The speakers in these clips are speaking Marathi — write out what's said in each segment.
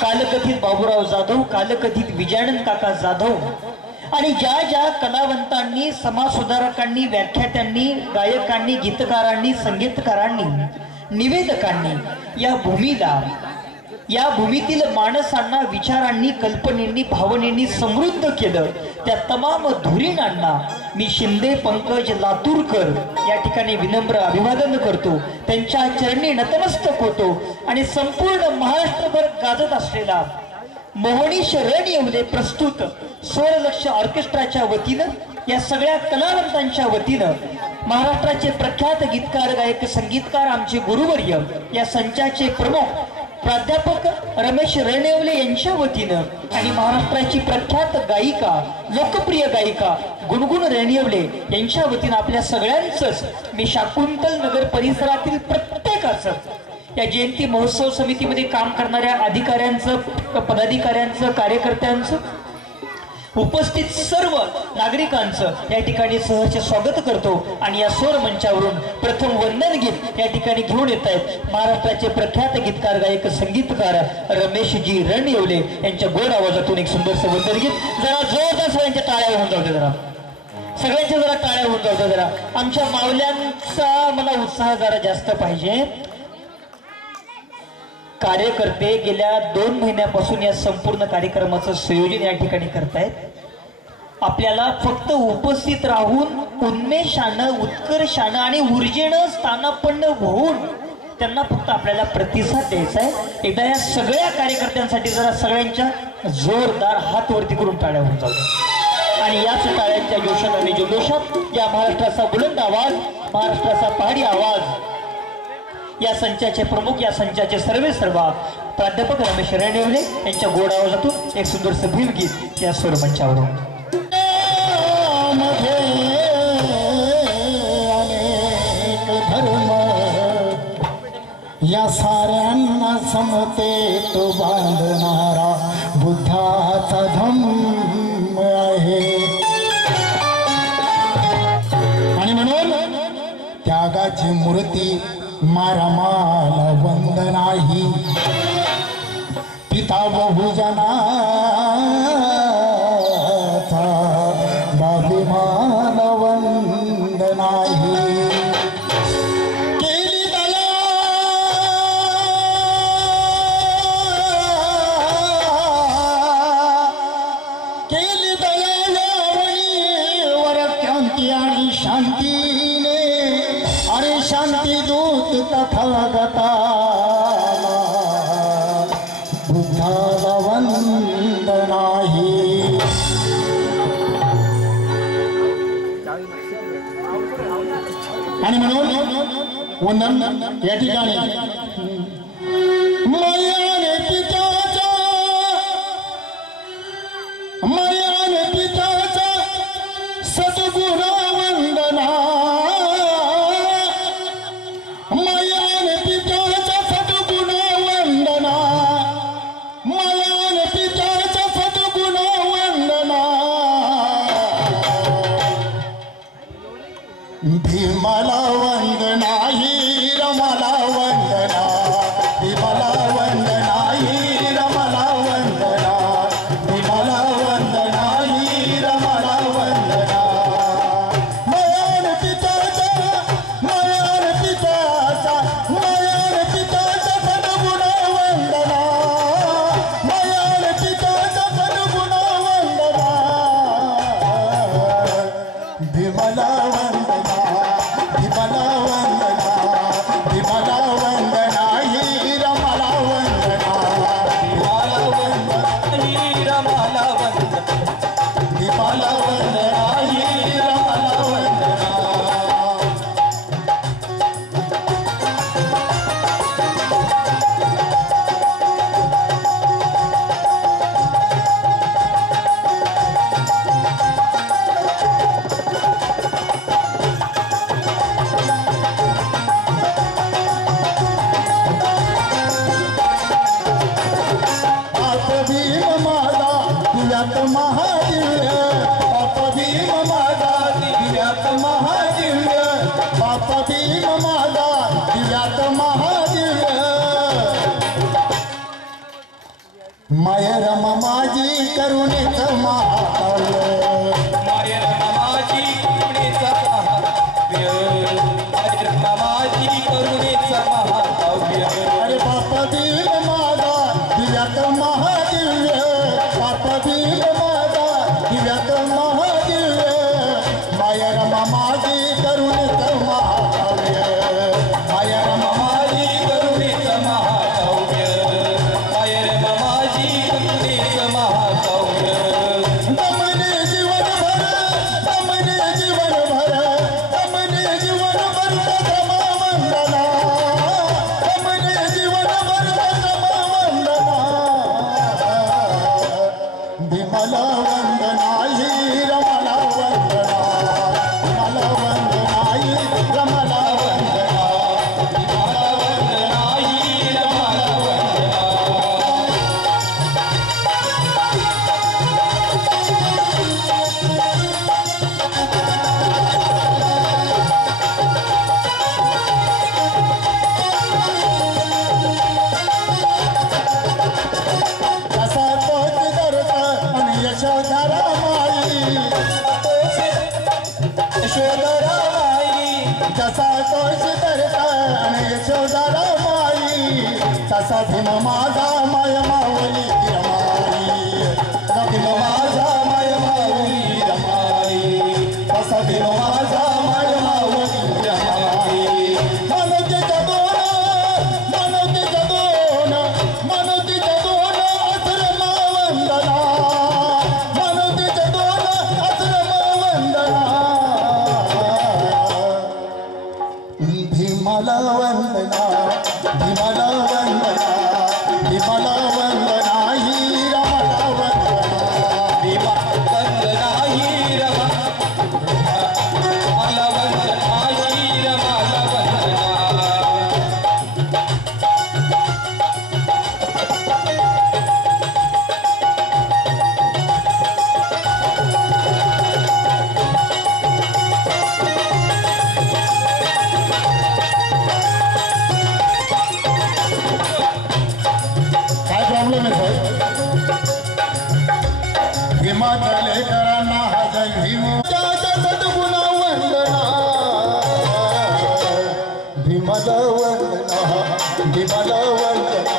कालकथित बाबूराव जाधव, कालकथित विजयानंद काका जाधव आणि ज्या ज्या कलावंतांनी, समाजसुधारकांनी, व्याख्यात्यांनी, गायकांनी, गीतकारांनी, संगीतकारांनी, निवेदकांनी या भूमीतील माणसांना विचारांनी, कल्पनेंनी, भावनेंनी समृद्ध केलं, त्या तमाम धुरीणांना मी शिंदे पंकज लातूरकर या ठिकाणी विनम्र अभिवादन करतो, त्यांच्या चरणी नतमस्तक होतो आणि संपूर्ण महाराष्ट्रभर गाजत असलेला मोहनीश रण येवले प्रस्तुत स्वरलक्ष ऑर्केस्ट्राच्या वतीनं, या सगळ्या कलावंतांच्या वतीनं, महाराष्ट्राचे प्रख्यात गीतकार, गायक, संगीतकार, आमचे गुरुवर्य, या संचाचे प्रमुख प्राध्यापक रमेश रणेवले यांच्या वतीनं आणि महाराष्ट्राची प्रख्यात गायिका, लोकप्रिय गायिका गुणगुण रणेवले यांच्या वतीनं आपल्या सगळ्यांचंच मी शाकुंतल नगर परिसरातील प्रत्येकाचं, या जयंती महोत्सव समितीमध्ये काम करणाऱ्या अधिकाऱ्यांचं, पदाधिकाऱ्यांचं, कार्यकर्त्यांचं, उपस्थित सर्व नागरिकांचं या ठिकाणी सहर्ष स्वागत करतो आणि या स्वर मंचावरून प्रथम वंदन गीत या ठिकाणी घेऊन येत आहेत महाराष्ट्राचे प्रख्यात गीतकार, गायक, संगीतकार रमेशजी रणेवले यांच्या गोड आवाजातून एक सुंदरसं वंदन गीत. जरा जोरदार सगळ्यांच्या टाळ्या होऊन जाऊ दे, जरा सगळ्यांच्या जरा टाळ्या होऊन जाऊ दे. जरा आमच्या मावल्यांचा मला उत्साह जरा जास्त पाहिजे. कार्यकर्ते गेल्या 2 महिन्यापासून या संपूर्ण कार्यक्रमाचं संयोजन या ठिकाणी करतायत. आपल्याला फक्त उपस्थित राहून उन्मेषानं, उत्कर्षानं आणि ऊर्जेनं स्थानापन्न होऊन त्यांना फक्त आपल्याला प्रतिसाद द्यायचा आहे. एकदा या सगळ्या कार्यकर्त्यांसाठी जरा सगळ्यांच्या जोरदार हात वरती करून टाळ्या होऊन जाऊ आणि याच टाळ्यांच्या जोशात आणि जल्लोषात या महाराष्ट्राचा बुलंद आवाज, महाराष्ट्राचा पहाडी आवाज, या संचाचे प्रमुख, या संचाचे सर्वेसर्वा प्राध्यापक रमेश रणेवले यांच्या गोड आवाजातून एक सुंदरसं भीमगीत या स्वरमंचावरून. अनेक धर्म या साऱ्यांना समते तो बांधणारा बुद्धाचा धम्म आहे आणि म्हणून त्यागाची मूर्ती मारमाला वंदनाही पिता बहुजनाचा बाभिमान वंदनाही केली दया यावर क्रांती आणि शांतीने, अरे शांती दूत तथागताला बुद्धाला वंदनाही. आणि म्हणून वंदन या ठिकाणी मायाने पित्याचा, मायाने पित्याचा सद्गुण वंदना, मायाने पित्याचा सद्गुण वंदना, मायाने पित्याचा सद्गुण वंदना. भीमाला वंदना, रमाला वंदना, भीमाला वंदना, रमाला वंदना, भीमाला वंदना, रमाला वंदना. मायान पित्याचा, मायान पित्याचा, मायान पित्याचा सद्गुण वंदना, मायान पित्याचा सद्गुण वंदना. भीमाला वंदना, भीमाला वंदना, भीमाला वंदना, रमाला वंदना, भीमाला वंदना, रमाला वंदना, भीमाला वंदना, रमाला वंदना. भीम माझा दिव्यात महादिव्य, बाप भीम माझा दिव्यात महादिव्य, बाप भीम माझा दिव्यात महादिव्य. मायर माझी करुणेचं महाकाव्य मायर माझी करुणेचा महाकाव्य मायर माझी करुणेचा महाकाव्य अरे बाप भीम माझा दिव्यात महादिव्य बाप भीम माझा दिव्यात महादिव्य मायर माझी करुणेचं महाकाव्य मायर माझी करुणेचा महाकाव्य मायर माझी करुणेचा महाकाव्य तमने जीवनभर तमने जीवनभर तमने जीवनभर क्षमा वंदना तमने जीवनभर क्षमा वंदना भीमला वंदना ही रमला वंदना भीमला वंदना ही रमला वंदना भीमला वंदना ही रमला वंदना कसा तोच दरत आणि यशोधरा माई यशोधरा माई जसा तोच दरत आणि यशोधरा माई तसा भीम माझा माय मावली रमाई तसा भीम माझा माय मावली रमाई तसा भीम माझा माय मावली रमाई मनोतीच्या दोन मनोतीच्या दोन मनोतीच्या दोन आश्रमा वंदना मनोतीच्या दोन आश्रमा वंदना भीमाला वंदना भीमाला वंदना भीमाला वंदना ही रमला वंदना भीमा वंदना ही रमा मला वंदना ही रमाला वंदना काय प्रॉब्लेम आहे साहेब भीमाचले करांना हा जय भीम त्याच्या सद्गुणा वंदना भीमाला वंदना भीमाला वंदना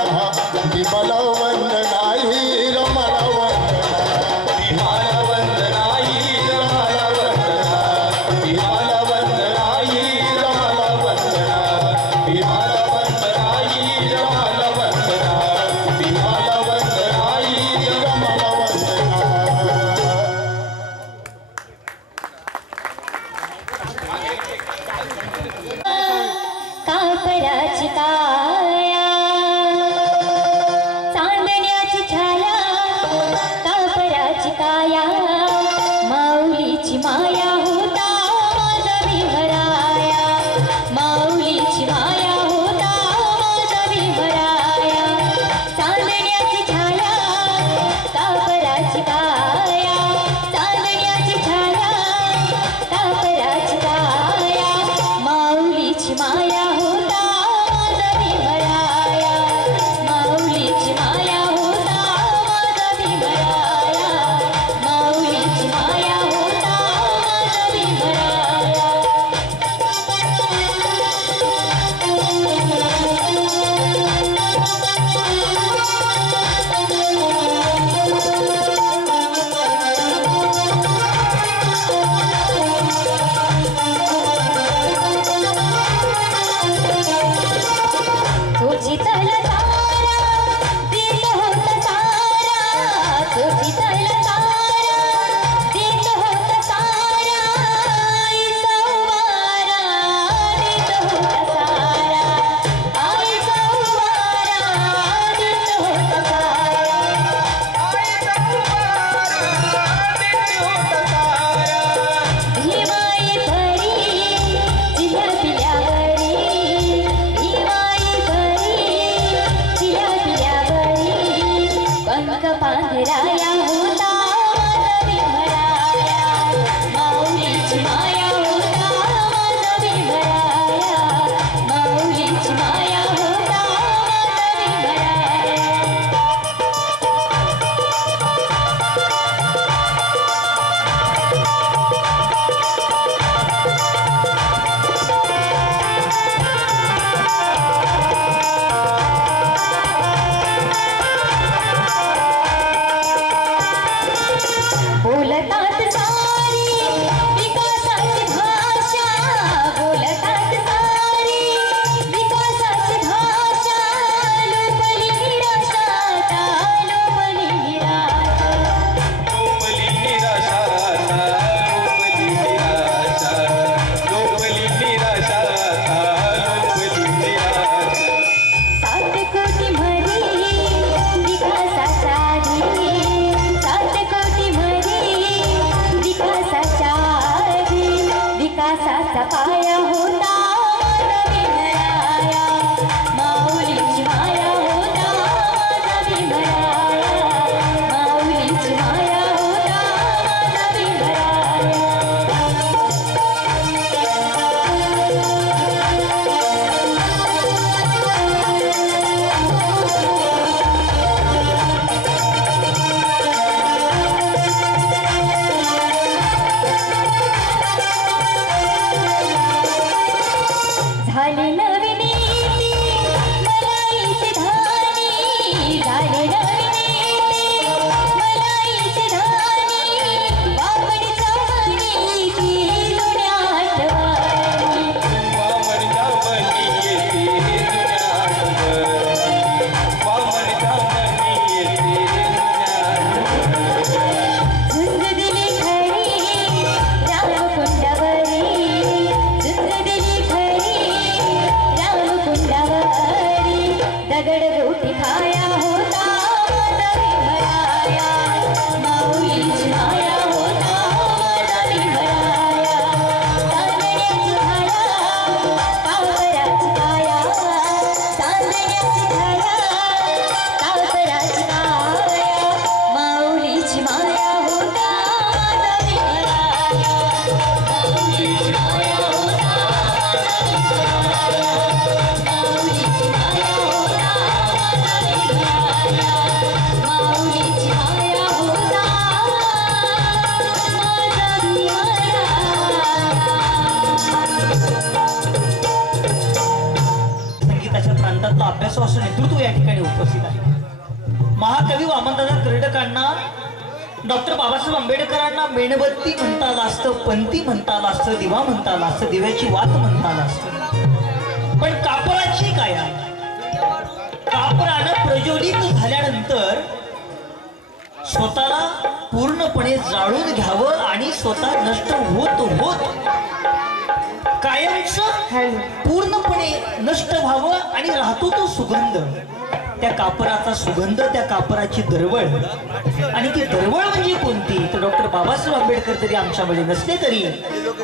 भीमाला वंदना ही रमला वंदना भीमाला वंदना ही रमाला वंदना भीमाला वंदना ही रमाला वंदना भीमाला वंदना ही रमाला वंदना भीमाला वंदना ही रमला वंदना कापराची काया चांदण्याची छाया कापराची काया माऊलीची माया होता माझा भीमराया माऊलीची माया होता माझा भीमराया चांदण्याची छाया कापराची काया चांदण्याची छाया कापराची काया माऊलीची माया होता माझा भीमराया माऊलीची माया होता माझा भीमराया माऊली बोलतात सारी विकासाची भाषा, बोलतात सारी विकासाची भाषा, लोपली निराशा, लोपली निराशा, लोपली निराशा, लोपली निराशा, लोपली निराशा, लोपली निराशा. 7 कोटी मध्ये विकासाचा आधी, 7 कोटी मध्ये विकासाचा आधी, विकासाचा पाया होता माझा भीमराया, माऊलीची माया होता माझा भीमराया, माऊलीची माया होता माझा भीमराया. झाले नवीन येते मलाईचे धानी, झाले नवीन येते मलाईचे धानी, वामनच्या मनी ती जुन्या आठवणी, वामनच्या मनी येते जुन्या आठवणी, वामनच्या मनी येते जुन्या आठवणी. झुंज दिली खरी रामकुंडावरी, झुंज दिली खरी रामकुंडावरी, दगड गोटी खाया होता माझा भीमराया, माऊलीची माया होता माझा भीमराया. चांदण्याची छाया कापराची काया, चांदण्याची छाया कापराची काया, माऊलीची माया होता माझा भीमराया, माऊलीची माया होता माझा भीमराया, माऊलीची माया होता माझा भीमराया, माऊलीची माया होता माझा भीमराया. संगीताच्या प्रांतातला अभ्यासू असं नेतृत्व या ठिकाणी उपस्थित आहे. महाकवी वामनदादा कर्डकांना, डॉक्टर बाबासाहेब आंबेडकरांना मेणबत्ती म्हणता आलं असतं, पंथी म्हणता आलं असतं, दिवा म्हणता आला असतं, दिव्याची वात म्हणता आलं असतं, पण कापराची काय आहे? कापरानं प्रज्वलित झाल्यानंतर स्वतःला पूर्णपणे जाळून घ्यावं आणि स्वतः नष्ट होत होत कायमच पूर्णपणे नष्ट व्हावं आणि राहतो तो सुगंध, त्या कापराचा सुगंध, त्या कापराची दरवळ. आणि ती दरवळ म्हणजे कोणती? तर डॉक्टर बाबासाहेब आंबेडकर तरी आमच्यामध्ये नसले तरी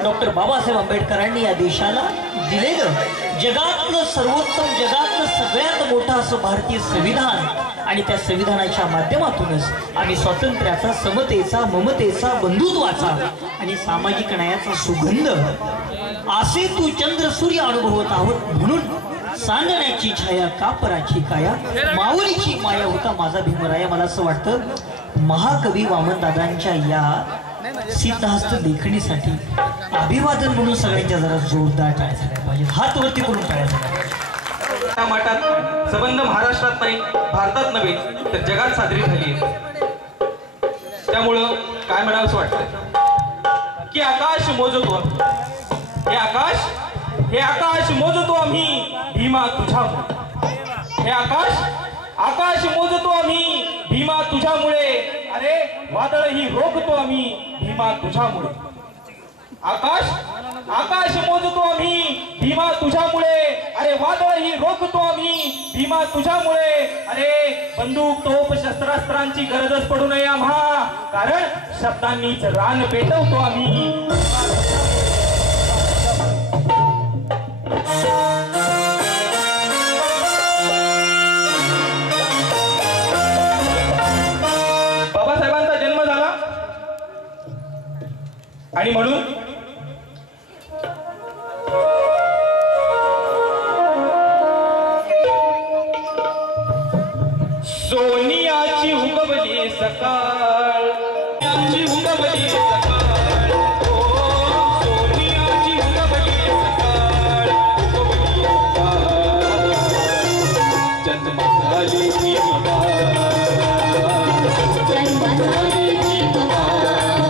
डॉक्टर बाबासाहेब आंबेडकरांनी या देशाला दिलेलं जगातलं सर्वोत्तम, जगातलं सगळ्यात मोठं असं भारतीय संविधान, आणि त्या संविधानाच्या माध्यमातूनच आम्ही स्वातंत्र्याचा, समतेचा, ममतेचा, बंधुत्वाचा आणि सामाजिक न्यायाचा सुगंध असे तू चंद्र सूर्य अनुभवत आहोत. म्हणून सांडण्याची छाया कापराची काया, माऊलीची माया होता माझा भीमराया. मला असं वाटतं महाकवी वामनदादांच्या या सिद्धहस्त लेखणीसाठी अभिवादन म्हणून सगळ्यांच्या जरा जोरदार टाळ्या झाल्या पाहिजे, हात वरती करून टाळ्या झाल्या पाहिजे. या मठात संबंध महाराष्ट्रात नाही, भारतात नव्हे तर जगात साजरी झाली आहे. त्यामुळं काय म्हणावंसं वाटतं की आकाश मोजतो, हे आकाश मोजतो आम्ही भीमा तुझ्यामुळे, हे आकाश मोजतो आम्ही भीमा तुझ्यामुळे, अरे वादळ ही रोखतो आम्ही भीमा तुझ्यामुळे. आकाश मोजतो आम्ही भीमा तुझ्यामुळे, अरे वादळ ही रोखतो आम्ही भीमा तुझ्यामुळे, अरे बंदूक तोफ शस्त्रास्त्रांची गरजच पडू नये आम्हा, कारण शब्दांनीच रान पेटवतो आम्ही. बाबासाहेबांचा जन्म झाला आणि म्हणून सोनियाची उगवली सकाळ, उगवली सकाळ, ओ सोनियाची उगवली सकाळ, उगवली सकाळ, जन्म झाली की बहार, जन्म झाली की बहार,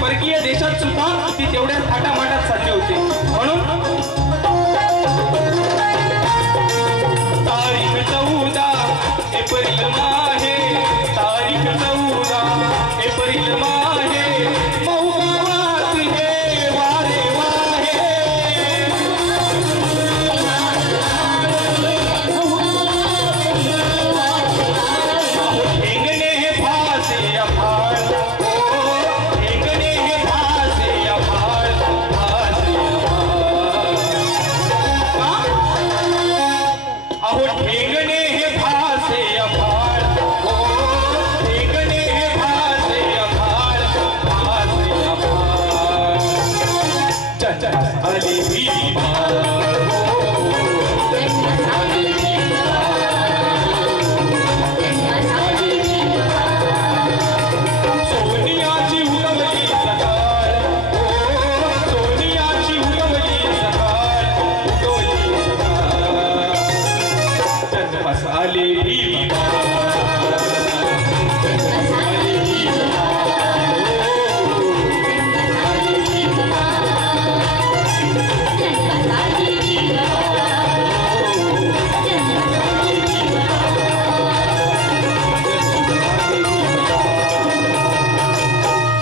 परकीय देशात सुद्धा ती तेवढ्या थाटामाटात साजरी होते. म्हणून तारीख 14 एप्रिल माहे, तारीख 14 एप्रिल माहे, मऊगावात हे वारे वाहे. ठेंगणे हे फासे अफाळ, ठेंगणे हे फासे अफाळ, फासे अफाळ. अहो ठेंगणे हे फासे अफाळ, ठेंगणे हे फासे अफाळ, फासे अफाळ. आली भीमा, सोनियाची उगवली सकाळ, सोनियाची उगवली सकाळ, उगवली सकाळ. जन्मास आली भीमा,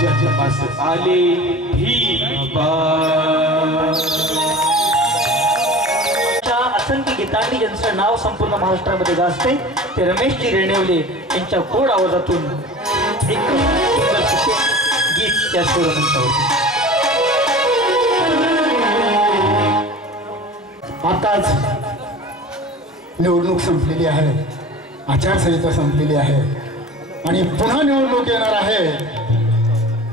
जन्मास आली भीमा. असंख्य गीतांनी ज्यांचं नाव संपूर्ण महाराष्ट्रामध्ये गाजते ते रमेशजी रेणेवले यांच्या गोड आवाजातून एक सुंदर गीत त्या स्वरमंचावरती. आताच निवडणूक संपलेली आहे, आचारसंहिता संपलेली आहे आणि पुन्हा निवडणूक येणार आहे.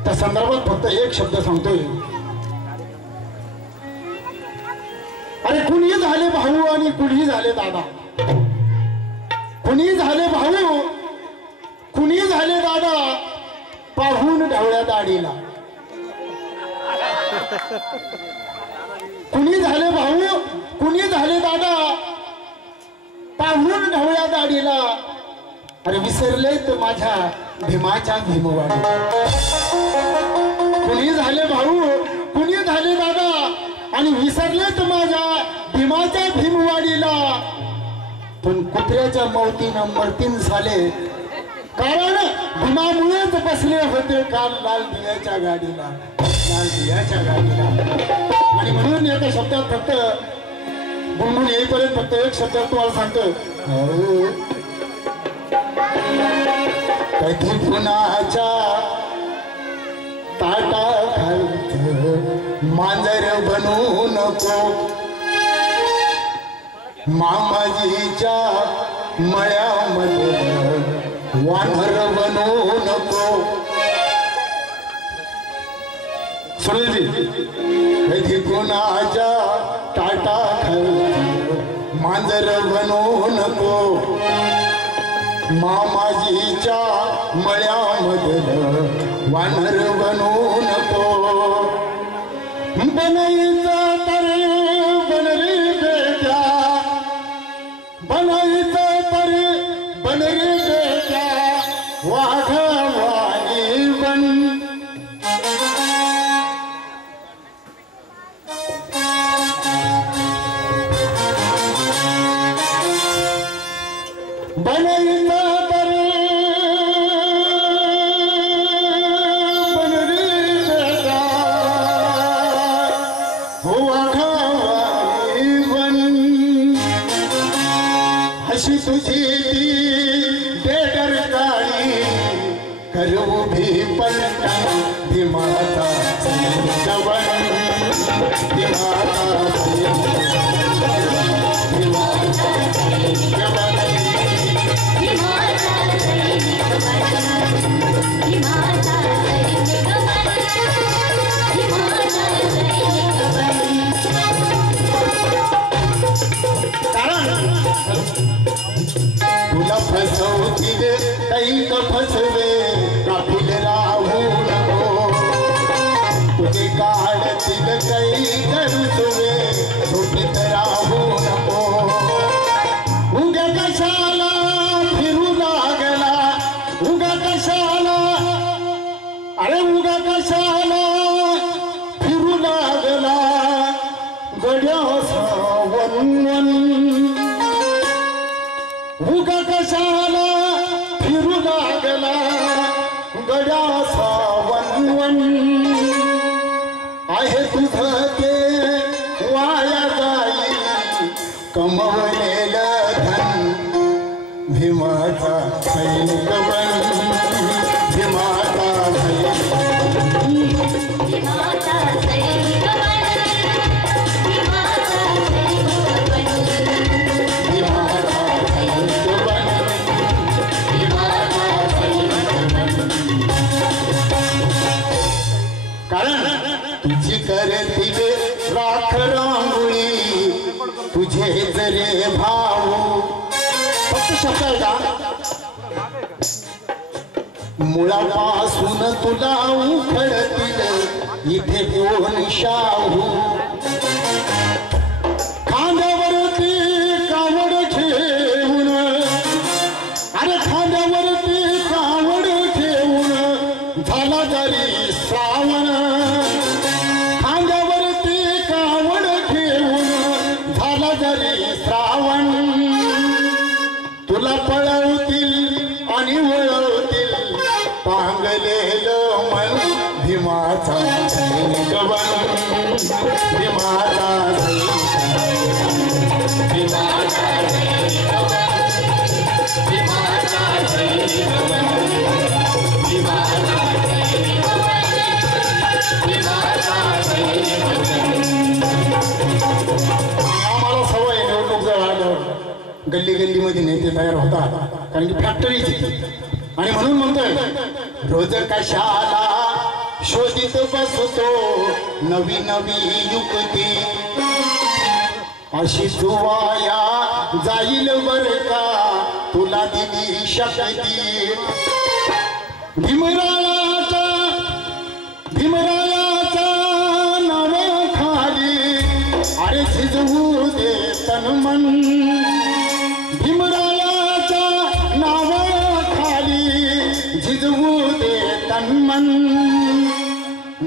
त्या संदर्भात फक्त एक शब्द सांगतोय. अरे कुणी झाले भाऊ आणि कुणी झाले दादा, कुणी झाले भाऊ कुणी झाले दादा, पाहून ढवळ्या दाढीला. कुणी झाले भाऊ कुणी झाले दादा, पाहून ढवळ्या दाढीला. अरे विसरलेत माझ्या भीमाच्या भीमवाडी. कुणी झाले भाऊ कुणी झाले दादा आणि विसरलेत माझ्या भीमाच्या भीमवाडीला. पण कुत्र्याच्या मौतीनं मरतीन झाले, कारण भीमामुळेच बसले होते काल लाल दिव्याच्या गाडीला, लाल दिव्याच्या गाडीला. आणि म्हणून एका शब्दात फक्त गुणगुण येईपर्यंत फक्त एक शब्दात तुम्हाला सांगतो. कधी पुन्हाच्या ताटा खालत मांजर बनू नको, मामाजीच्या मळ्यामध्ये वानर बनू नको. सुनीलजी, कधी कुणाच्या टाटा खालत मांजर बनू नको, मामाजीच्या मळ्यामधलं वानर बनू नको. बनायचं तर बनरी बेट्या, बनायचं तर बनरी बेट्या, वाघवाणी बन. बनायचं तर बनरी बेटा, वाघवाणी बन. अशी तुझी बेडर काळी कर उभी पलटा, भीमाचा सैनिक बन, भीमाचा सैनिक बन. तुला फसवतील कैक फसवे, काफिल राहू नको. तुझे काढतील कैक रुसवे, झोपीत राहू नको. उगा कशाला फिरू लागला, उगा कशाला अरे उगा कशाला फिरू लागला गड्याचा वनवन उगा कशाला फिरू लागला गड्याचा वनवन आहे तुझं ते वाया जाईल कमवलेलं धन भीमाचा सैनिक बन भीमाचा भीमाचा सैनिक बन भीमाचा सैनिक बन भीमाचा सैनिक बन भीमाचा सैनिक बन कारण तुझी करतील राख रांगोळी तुझे जरे भाऊ फक्त शब्द आहे का मुळापासून तुला उखडतील इथे दोन शाहू खांद्यावरती कावड ठेवून अरे खांद्यावरती कावड ठेवून झाला जरी श्रावण खांद्यावरती कावड ठेवून झाला जरी श्रावण तुला पळवतील आणि वळवतील पांगलेलं मन भीमाचा सैनिक बन भीमाचा भीमाचा सैनिक बन भीमाचा सैनिक बन भीमाचा सैनिक बन भीमाचा सैनिक बन आम्हाला सवय निवडणूक जवळ आल्यावर गल्ली गल्लीमध्ये नेते तयार होतात कारण की फॅक्टरीची आणि म्हणून म्हणतोय रोज कशाला शोधित बसतो नवी नवी युक्ती अशी जुवाया जाईल बर का तुला दिली शक्ती भीमरायाचा नावाखाली अरे झिजवू दे तन मन भीमरायाच्या नावाखाली झिजवू दे तन मन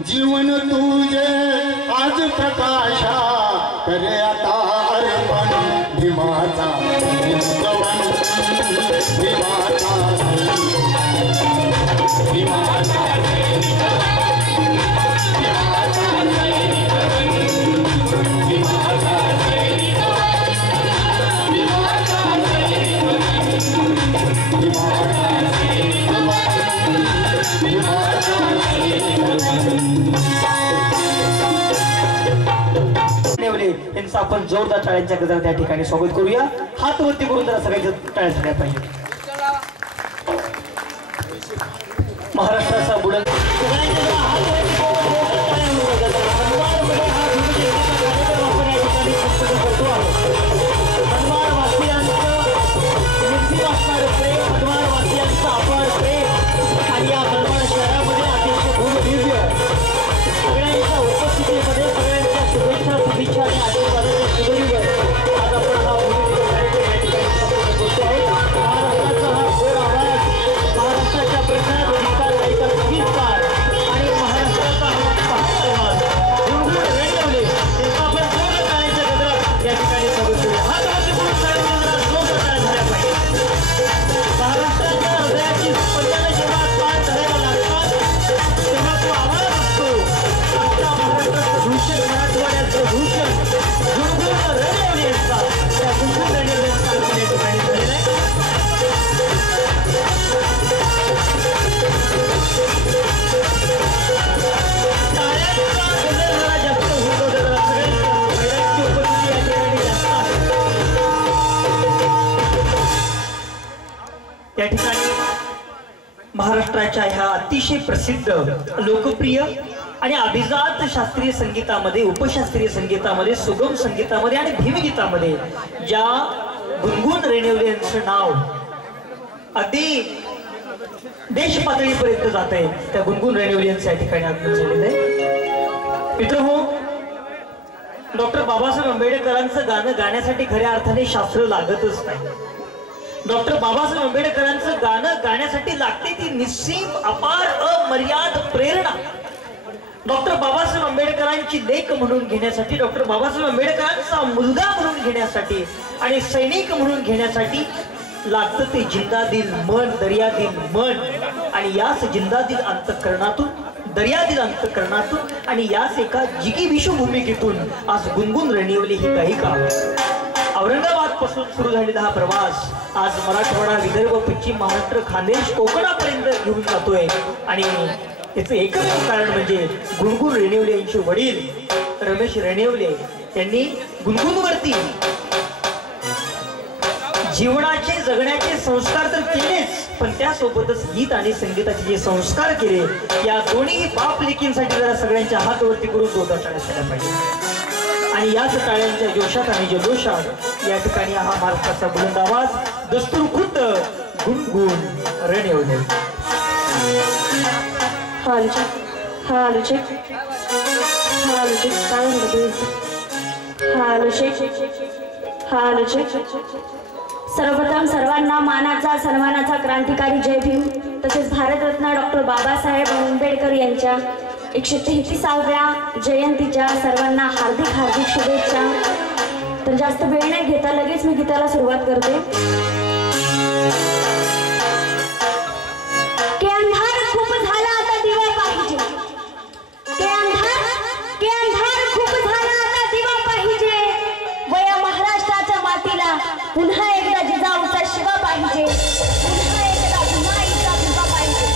जीवन तुझे आज प्रकाशा करे आता अर्पण भीमाचा सैनिकवन भीमाचा भीमाचा यांचं आपण जोरदार टाळ्यांच्या गजरात त्या ठिकाणी स्वागत करूया. हात वरती करून जरा सगळ्यांच्या टाळ्या झाल्या पाहिजे. महाराष्ट्राचा बुलंद आणि या मनमाड शहरामध्ये अतिशय भूमदिव्य सगळ्यांच्या उपस्थितीमध्ये सगळ्यांच्या शुभेच्छा आणि आशीर्वादाच्या शिबिरीवर आज आपण हा भूमिदिव्य कार्यक्रम या ठिकाणी संपन्न करतो आहोत. महाराष्ट्राचा हा गोड आवाज, महाराष्ट्राच्या प्रसार अधिकार गायिका संगीतकार आणि महाराष्ट्राचा हा पहाड आवाज गुणगुण रेडिओले यांचा आपण जोरदार टाळ्यांच्या गजरात या ठिकाणी स्वागत करूया. हा गजरात जोरदार टाळ्या झाल्या पाहिजे. महाराष्ट्राच्या हृदयाची स्पंदने जेव्हा पार धरायला लागतात तेव्हा तो आवाज असतो. आजच्या महाराष्ट्राचं भूषण, मराठवाड्याचं भूषण गुणगुण रेडिओ यांचा त्या गुणगुण रेडिओ यांचा या ठिकाणी झालेला आहे. टाळ्यांचा गजर जरा जास्त होतो, जरा सगळ्यांची उपस्थिती या ठिकाणी जास्त आहे. या ठिकाणी महाराष्ट्राच्या ह्या अतिशय प्रसिद्ध, लोकप्रिय आणि अभिजात शास्त्रीय संगीतामध्ये, उपशास्त्रीय संगीतामध्ये, सुगम संगीतामध्ये आणि भीमगीतामध्ये ज्या गुणगुण रेणिवले यांचं नाव अगदी देश पातळीपर्यंत जात आहे, त्या गुणगुण रेणिवले यांचं या ठिकाणी आगमन झालेलं आहे. मित्रहो, डॉक्टर बाबासाहेब आंबेडकरांचं गाणं गाण्यासाठी खऱ्या अर्थाने शास्त्र लागतच नाही. डॉक्टर बाबासाहेब आंबेडकरांचं गाणं गाण्यासाठी लागते ती निस्सीम अपार अमर्याद प्रेरणा. डॉक्टर बाबासाहेब आंबेडकरांची लेक म्हणून घेण्यासाठी, डॉक्टर बाबासाहेब आंबेडकरांचा मुलगा म्हणून घेण्यासाठी आणि सैनिक म्हणून घेण्यासाठी लागतं ते जिंदादिल मन, दर्यादिल मन. आणि याच जिंदादिल अंतःकरणातून, दर्यादिल अंतःकरणातून आणि याच एका जिगी विश्वभूमिकेतून आज गुणगुण रणिवली ही गायिका. औरंगाबाद पासून सुरू झालेला हा प्रवास आज मराठवाडा, विदर्भ, पश्चिम महाराष्ट्र, खानदेश, कोकणापर्यंत घेऊन जातोय. आणि याचं एकच कारण म्हणजे गुणगुण रेणिवले यांचे वडील रमेश रेणिवले यांनी गुणगुणवरती जीवनाचे, जगण्याचे संस्कार तर केलेच, पण त्यासोबतच गीत आणि संगीताचे जे संस्कार केले, या दोन्ही बाप लेकींसाठी जरा सगळ्यांच्या हातवरती करून दोघा टाळ्या झाल्या पाहिजे. आणि याच टाळ्यांच्या जोशात आणि जल्लोषात या ठिकाणी हा महाराष्ट्राचा बुलंद आवाज दस्तूर खुद्द गुणगुण रणिवले. सर्वप्रथम सर्वांना मानाचा, सन्मानाचा क्रांतिकारी जय भीम. तसेच भारतरत्न डॉक्टर बाबासाहेब आंबेडकर यांच्या 133व्या जयंतीच्या सर्वांना हार्दिक हार्दिक शुभेच्छा. तर जास्त वेळ नाही घेता लगेच मी गीताला सुरुवात करते. के अंधार खूप झाला आता दिवा पाहिजे, के अंधार खूप झाला आता दिवा पाहिजे. वया महाराष्ट्राच्या मातीला पुन्हा एकदा जिजाऊचा शिवा पाहिजे, पुन्हा एकदा भीमाईचा भिवा पाहिजे.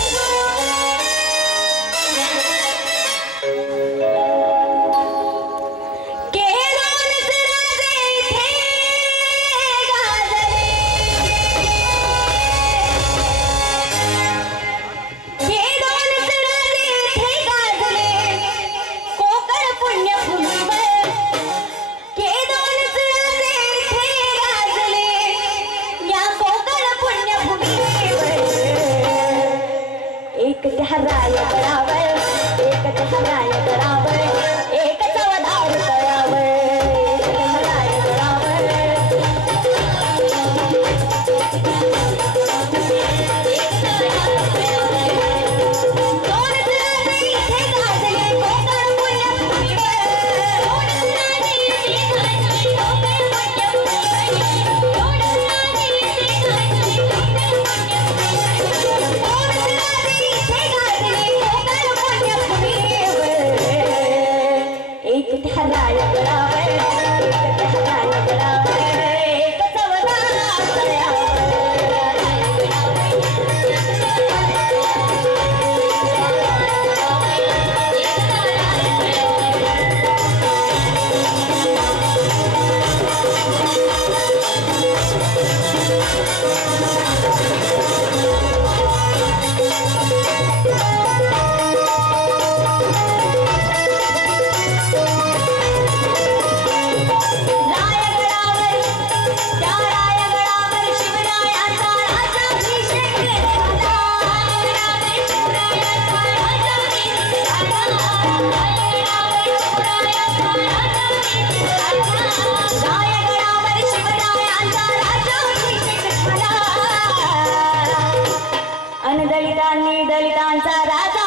दलितांचा राजा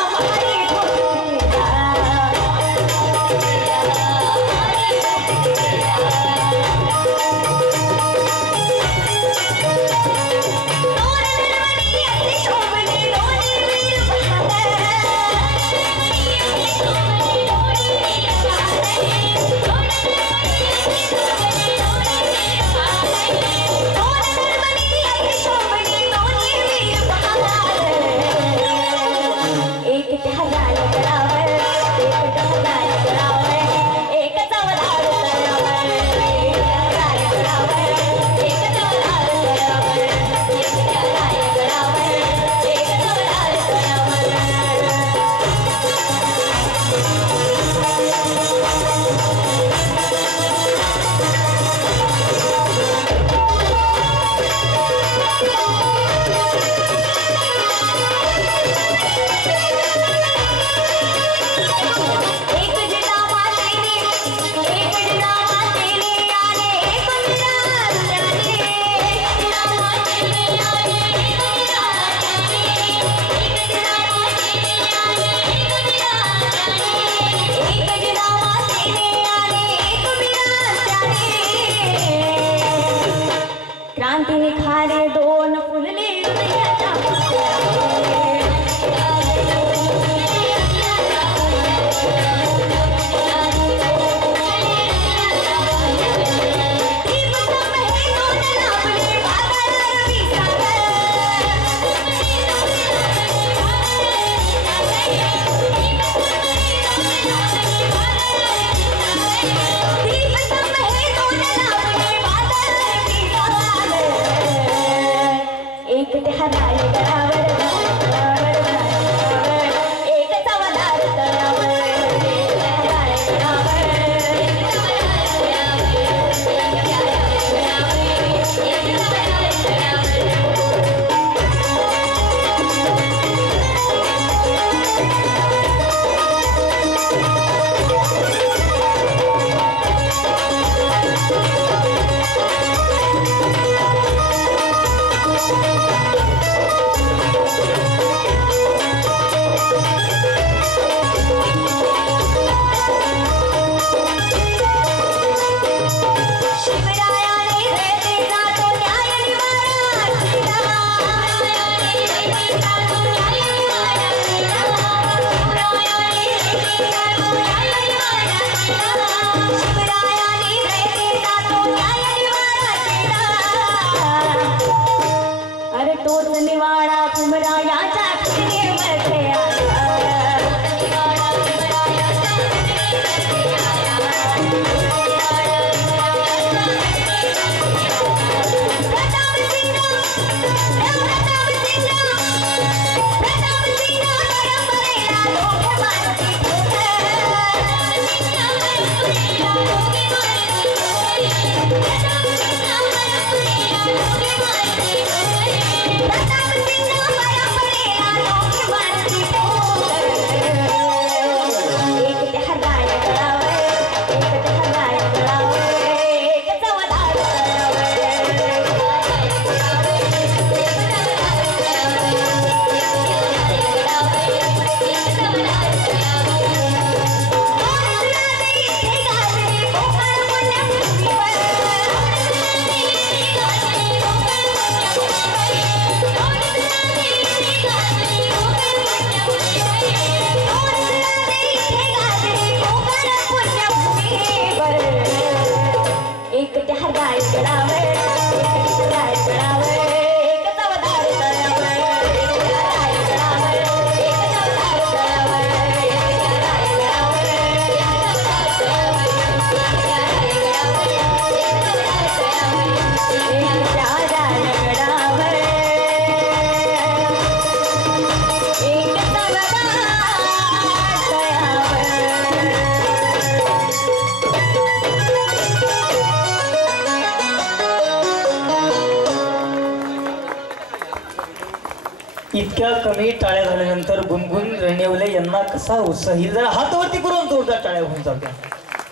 इतक्या कमी टाळ्या झाल्यानंतर गुणगुण रणेवले यांना कसा उत्साह येईल? जरा हात वरती करून जोरदार टाळ्या होऊन जात्या.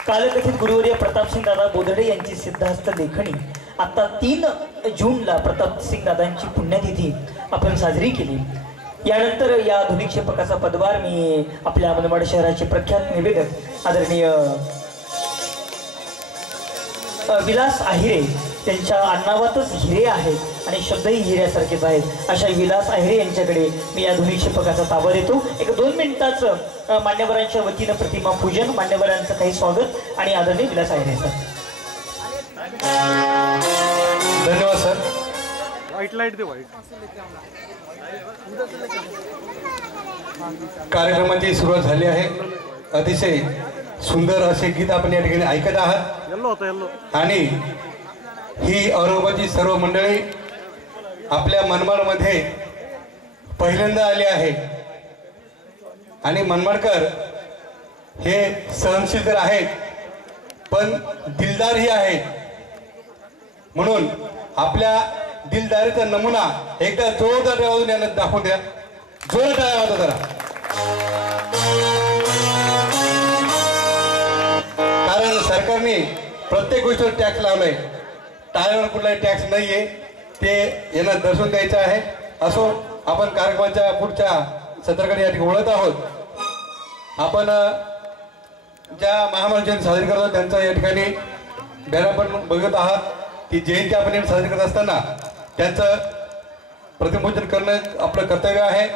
कालकथित गुरुवर्य प्रतापसिंग दादा बोधडे यांची सिद्धहस्त लेखणी आता 3 जूनला प्रतापसिंग दादांची पुण्यतिथी आपण साजरी केली. यानंतर या ध्वनिक्षेपकाचा पदभार मी आपल्या मनमाड शहराचे प्रख्यात निवेदक आदरणीय विलास आहिरे, त्यांच्या आडनावातच हिरे आहेत आणि शब्दही हिऱ्यासारखेच आहेत, अशा विलास आहिरे यांच्याकडे मी या ध्वनिक्षेपकाचा ताबा देतो. एक 2 मिनिटाचं मान्यवरांच्या वतीनं प्रतिमा पूजन, मान्यवरांचं काही स्वागत आणि आदरणीय विलास आहिरे सर. धन्यवाद सर. लाईट दे वाईट. कार्यक्रमाची सुरुवात झाली आहे. अतिशय सुंदर असे गीत आपण या ठिकाणी ऐकत आहात आणि ही औरंगाबादची सर्व मंडळी आपल्या मनमाडमध्ये पहिल्यांदा आली आहे आणि मनमाडकर हे सहनशील तर आहेत पण दिलदारही आहेत. म्हणून आपल्या दिलदारीचा नमुना एकदा जोरदार आवाजाने यांना दाखवून द्या. जोरदार आवाज जरा. कारण सरकारने प्रत्येक गोष्टीवर टॅक्स लावलाय, टाळ्यावर कुठलाही टॅक्स नाहीये, ते यांना दर्शवून द्यायचं आहे. असो, आपण कार्यक्रमाच्या पुढच्या सत्राकडे या ठिकाणी वळत आहोत. आपण ज्या महामानव जयंती साजरी करतो त्यांचा या ठिकाणी बॅनर पण बघत आहात. ती जयंती आपण साजरी करत असताना त्याचं प्रतिपूजन करणं आपलं कर्तव्य आहे.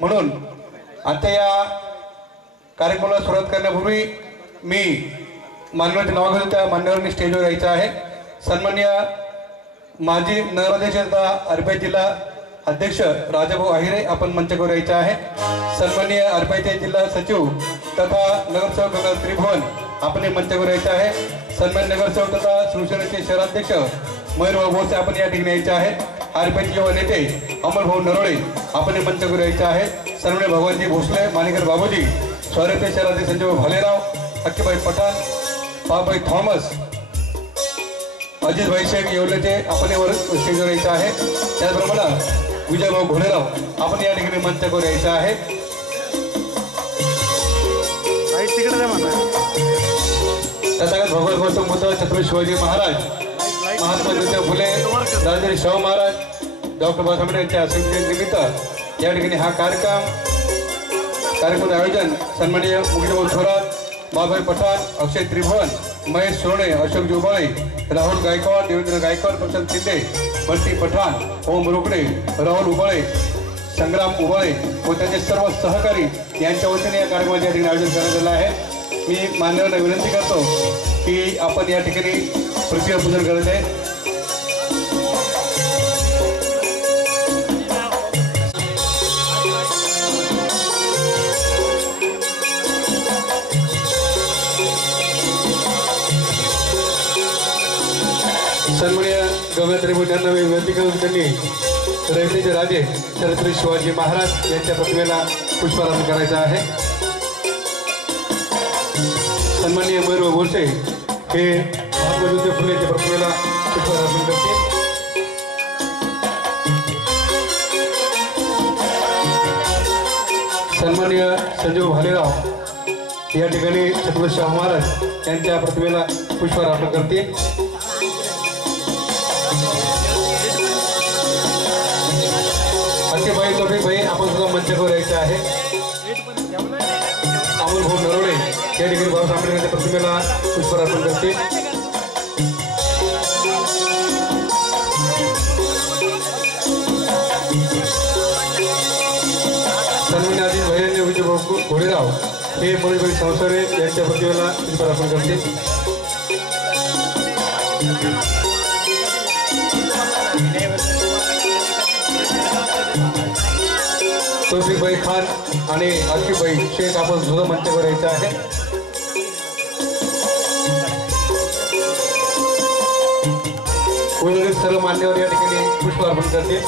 म्हणून आता या कार्यक्रमाला सुरुवात करण्यापूर्वी मी मान्यवरांचे नाव घेतो, त्या मान्यवरांनी स्टेजवर यायचं आहे. सन्माननीय माजी नगराध्यक्ष तथा आरपीआय जिल्हा अध्यक्ष राजाभाऊ आहिरे आपण मंचावर यायचे आहे. सन्माननीय आरपीआयचे जिल्हा सचिव तथा नगरसेवक गंगा त्रिभुवन आपण मंचावर यायचे आहे. सन्मान्य नगरसेवक तथा शिवसेनेचे शहराध्यक्ष मयूरभाऊ बोरसे आपण या ठिकाणी यायचे आहे. आरपीआयचे युवा नेते अमरभाऊ नरोळे आपण मंचावर यायचे आहे. सन्मान्य भगवानजी भोसले, माणिकर बाबूजी, स्वारप्य शहराध्यक्ष संजय भालेराव, अक्कीबाई पठाण, पाबाई थॉमस, अजितभाई शेख येवलेचे आपण यावर स्टेजवर यायचं आहे. त्याचप्रमाणे विजयभाऊ घोडेराव आपण या ठिकाणी मंचावर यायचं आहे. तथागत भगवान गौतम बुद्ध, छत्रपती शिवाजी महाराज, महात्मा ज्योतिबा फुले, राजर्षी शाहू महाराज, डॉक्टर बाबासाहेब आंबेडकर यांच्या स्मृतिनिमित्त या ठिकाणी हा कार्यक्रमाचे आयोजन सन्माननीय मुकेशभाऊ थोरात, बाबाई पठाण, अक्षय त्रिभुवन, महेश सोने, अशोक जोबाळे, राहुल गायकवाड, देवेंद्र गायकवाड, प्रशांत शिंदे, बंटी पठाण, ओम रोकडे, राहुल उबाळे, संग्राम उबाळे व त्यांचे सर्व सहकारी यांच्या वतीने या कार्यक्रमाचे या ठिकाणी आयोजन करण्यात आलं आहे. मी मान्यवरांना विनंती करतो की आपण या ठिकाणी प्रतिमा पूजन करत आहे. सन्माननीय गंगा त्रिभुवन यांना मी विनंती करून त्यांनी रयतेचे राजे छत्रपती शिवाजी महाराज यांच्या प्रतिमेला पुष्पार्पण करायचं आहे. सन्माननीय मयूरभाऊ बोरसे हे महात्मा ज्योतिबा फुलेच्या प्रतिमेला पुष्पार्पण करतील. सन्माननीय संजय भालेराव या ठिकाणी छत्रपती शाहू महाराज यांच्या प्रतिमेला पुष्पार्पण करतील. अतिभाई तोफीभाई आपण सुद्धा मंचावर यायचं आहे. अमोलभाऊ नरोळे या ठिकाणी बाबासाहेब आंबेडकरांच्या प्रतिमेला पुष्पार्पण करतील. सन्मान्य अजित भाई विजयभाऊ घोडेराव हे मणिभाई संसारे यांच्या प्रतिमेला पुष्पार्पण करतील. तौफिकभाई खान आणि आकिबभाई शेख आपण सुद्धा मंचावर यायचं आहे. उर्वरित सर्व मान्यवर या ठिकाणी पुष्पार्पण करतील.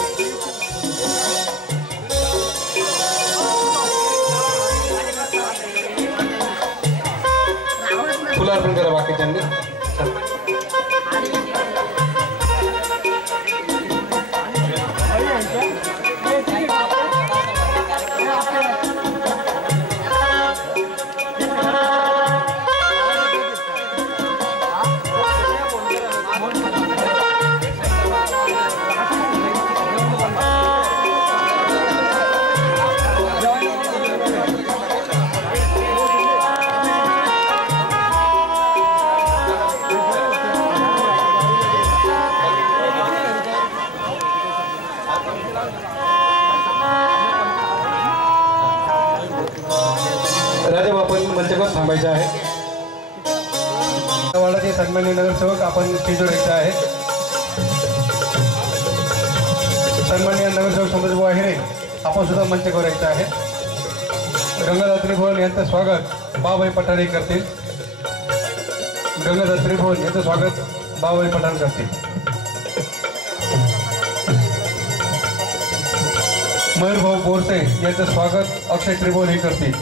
फुलार्पण करा बाकीच्यांनी. राजे आपण मंचावर थांबायचे आहे. वार्डाचे सन्माननीय नगरसेवक आपण स्टेजवर यायचे आहे. सन्माननीय नगरसेवक संतोषभाऊ आहिरे आपण सुद्धा मंचावर यायचे आहे. गंगाधर त्रिभुवन यांचं स्वागत बाबाई पठारे करतील. गंगाधर त्रिभुवन यांचं स्वागत बाबाई पठाण करतील. मयूरभाऊ बोरसे यांचं स्वागत अक्षय त्रिभुवन हे करतील.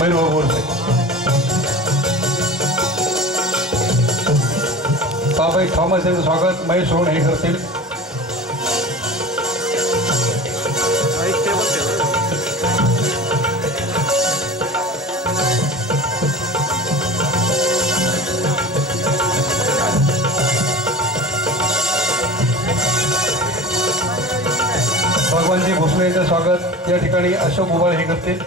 मयूरभाऊ बोरसे. बाबाई थॉमस यांचं स्वागत महेश सोहण हे करतील. भगवानजी भोसले यांचं स्वागत या ठिकाणी अशोक उबाळ हे करतील.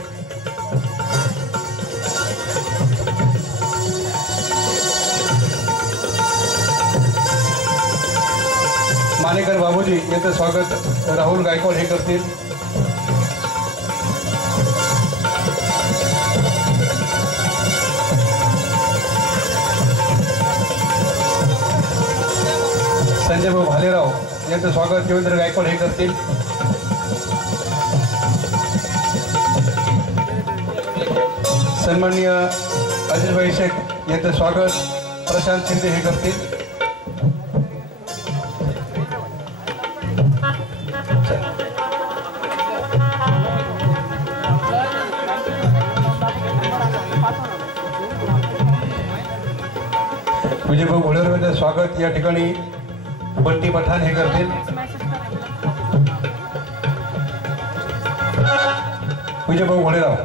मानेकर बाबूजी यांचं स्वागत राहुल गायकवाड हे करतील. संजयभाऊ भालेराव यांचं स्वागत देवेंद्र गायकवाड हे करतील. सन्माननीय अजितभाई शेख यांचं स्वागत प्रशांत शिंदे हे करतील. विजयभाऊ घोडेकर यांचं स्वागत या ठिकाणी बंटी पठाण हे करतील. विजयभाऊ घोडेराव.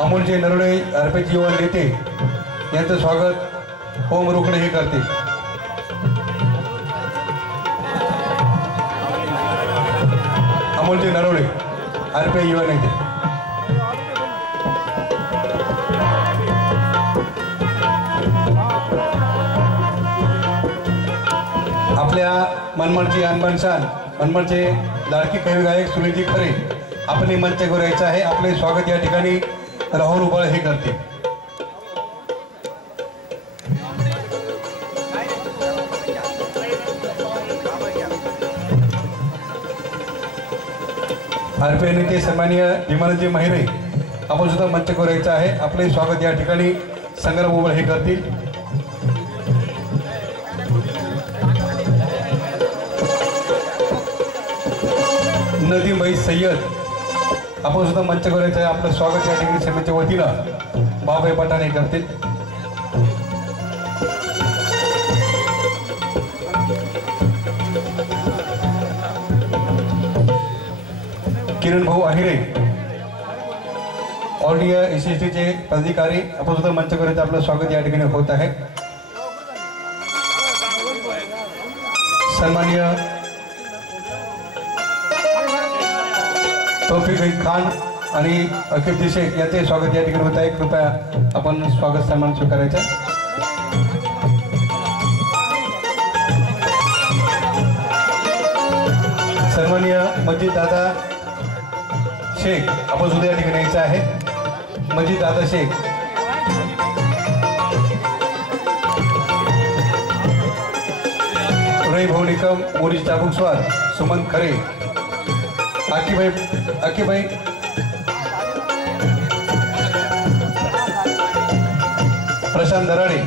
अमोलजी नरोडे आरपीजी युवा नेते यांचं स्वागत ओम रोकडे हे करतील. अमोलजी नरोडे आरपीआय युवा नेते. आपल्या मनमाडची अनबनशान मनमाडचे लाडकी कवी गायक सुनीलजी खरे आपण मंचावर यायचं आहे. आपले स्वागत या ठिकाणी राहुल उबाळ हे करतील. आरपीआय नेते सन्माननीय भीमानंदजी महिरे आपण सुद्धा मंचावर यायचं आहे. आपले स्वागत या ठिकाणी संग्राम उबाळ हे करतील. नदीमई सय्यद आपण सुद्धा मंचावर यायचं आहे. आपलं स्वागत या ठिकाणी समितीच्या वतीनं बाबाई पठाण हे करतील. किरण भाऊ आहिरे ऑल इंडिया एसएसटीचे पदाधिकारी आपण सुद्धा मंचावर यायचं. आपलं स्वागत या ठिकाणी होत आहे. सन्माननीय तौफिक खान आणि अकीब शेख यांचे स्वागत या ठिकाणी होत आहे. कृपया आपण स्वागत सन्मान स्वीकारायचा. सन्माननीय मजीद दादा शेख आपण सुद्धा या ठिकाणी यायचं आहे. मजीद दादा शेख. रई भाऊ निकम मोरी चाबुकस्वार सुमंत खरे आकीबाई प्रशांत दराडे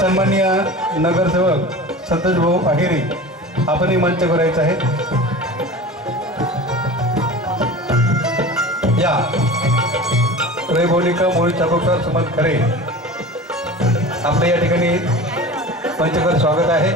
सन्माननीय नगरसेवक संतोषभाऊ आहिरे आपणही मंचावर यायचं आहे. या रैभोलिका मोहित चाबुकस्वार सुमंत खरे आपल्या या ठिकाणी मंचावर स्वागत आहे.